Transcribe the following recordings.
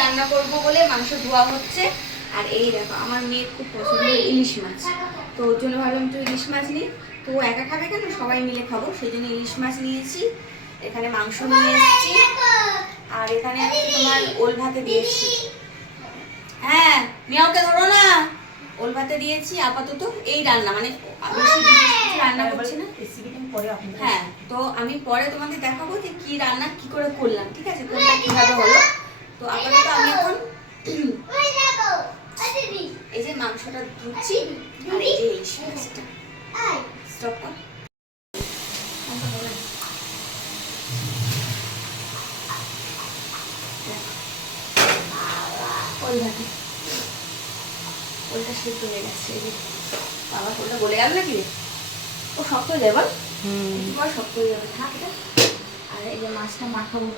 রান্না করব বলে মাংস ধোয়া হচ্ছে। আর এই দেখো আমার মেয়ের খুব পছন্দের ইলিশ মাছ, তো ওর জন্য ভাবলাম একটু ইলিশ মাছ নিই। তো ও একা খাবে কেন, সবাই মিলে খাবো, সেই জন্য ইলিশ মাছ নিয়েছি। এখানে মাংস নিয়ে এসেছি, আর এখানে আমি তোমার ওল ভাতে দিয়েছি। হ্যাঁ মিয়াওকে ধরো না। ওল ভাতে দিয়েছি আপাতত। এই রান্না মানে বেশি কিছু রান্না করছি না। হ্যাঁ, তো আমি পরে তোমাদের দেখাবো যে কি রান্না কি করে করলাম, ঠিক আছে, কোনটা কিভাবে হলো। তো আপাতত আমি এখন এই যে মাংসটা ধুচ্ছি, আর এই যে ইলিশ মাছটা স্টপ কর। ওল ভাতে ওলটা সিদ্ধ হয়ে গেছে। এই যে বাবা, ওলটা গলে গেল নাকি রে? ও শক্ত হয়ে যাবে, শক্ত হয়ে যাবে, থাক এটা। আর এই যে মাছটা মাখাবো,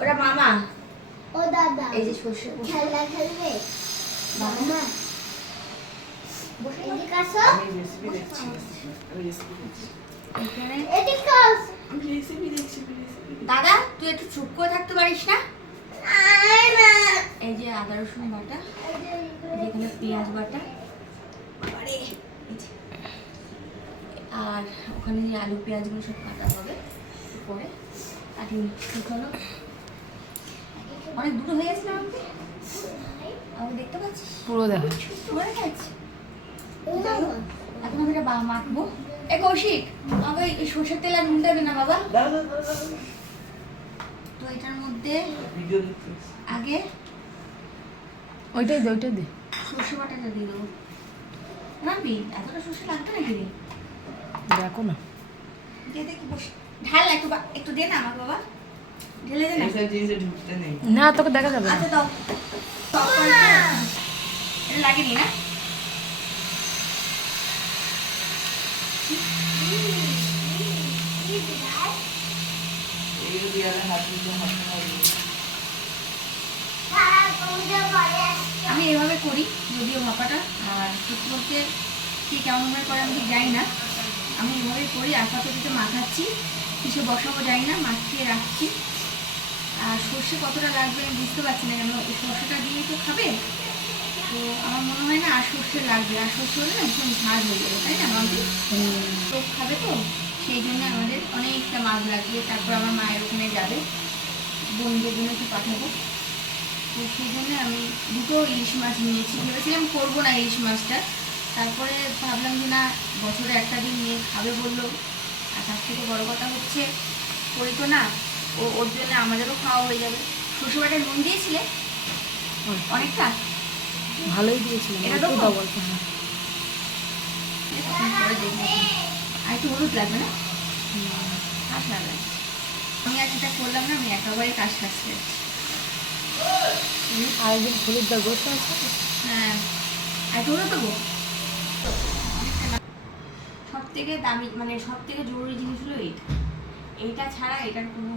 ওটা মামা, ও দাদা, এই যে সর্ষে খেলা খেলবে মামা। এদিকে আসো, এদিকে আসো। দাদা তুই একটু চুপ করে থাকতে পারিস না? এই যে আদা রসুন বাটা, এখানে পেঁয়াজ বাটা, আর ওখানে যে আলু পেঁয়াজগুলো সব কাটা হবে পরে কাটিয়ে শুকানো। অনেক দূর হয়ে গেছে না আমাকে, আমি দেখতে পাচ্ছি পুরো দেখা এখন আমি এটা মাখবো। এ কৌশিক, আমাকে এই সর্ষের তেল আর নুন দেবে না বাবা? তো এটার মধ্যে আগে ওইটাই দে সর্ষে বাটাটা দিয়ে দেবো। রাখবি এতটা সর্ষে লাগবে নাকি রে? দেখো না, দিয়ে দেখি বসে ঢাল একটু, একটু দে না আমাকে বাবা, ঢেলে দে না। না তোকে দেখা যাবে না। আচ্ছা দাও, এটা লাগেনি না? আমি এভাবে করি যদিও ভাপাটা, আর সত্যি বলতে কে কেমন ভাবে করে আমি ঠিক জানি না, আমি এভাবে করি। আপাতত মাখাচ্ছি, কিছু বসাবো জানি না, মাখিয়ে রাখছি। আর সর্ষে কতটা লাগবে আমি বুঝতে পারছি না, কেন এই সর্ষেটা দিয়েই তো খাবে, তো আমার মনে হয় না আর সর্ষে লাগবে। আর সর্ষে হলে না ভীষণ ঝাল হয়ে যাবে, তাই না মাম্পি? লোক খাবে তো, সেই জন্য আমাদের অনেকটা মাছ লাগবে। তারপর আমার মায়ের ওখানে যাবে, বন্ধুগুলো একটু পাঠাবো, তো সেই জন্য আমি দুটো ইলিশ মাছ নিয়েছি। ভেবেছিলাম করবো না ইলিশ মাছটা, তারপরে ভাবলাম যে না, বছরে একটা দিন নিয়ে খাবে বললো, আর তার থেকে বড়ো কথা হচ্ছে করি তো না, ওর জন্য আমাদেরও খাওয়া হয়ে যাবে। শ্বশুরবাড়িতে নুন দিয়েছিলে অনেকটা, ভালোই দিয়েছিলাম, এটা একটু দেবো? দাও অল্প। পরে দেখবো। আর একটু হলুদ লাগবে না? কাশ লাগবে। আমি আর যেটা করলাম না, আমি একেবারে কাশ খাচ্ছি। আর একদিন হলুদ দাও, গোস্ত আছে। হ্যাঁ, আর একটু হলুদ দেবো। সব থেকে দামি মানে সব থেকে জরুরি জিনিস হলো এইটা, এইটা ছাড়া এটার কোনো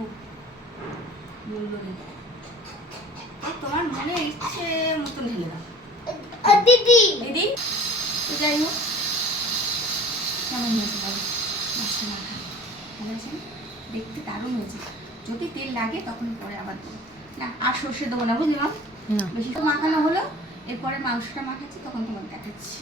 মূল্য নেই। তোমার মনে ইচ্ছে মতন ঢেলে দাও দিদি। দিদি। তো যাই হোক, কেমন হয়েছে বলো মাছটা মাখা? ভালো আছে না? দেখতে দারুণ হয়েছে। যদি তেল লাগে তখন পরে আবার দেবো না, আর সর্ষে দেবো না, বুঝলি মা? না বেশি তো মাখানো হলো, এরপরে মাংসটা মাখাচ্ছি, তখন তোমার দেখাচ্ছি।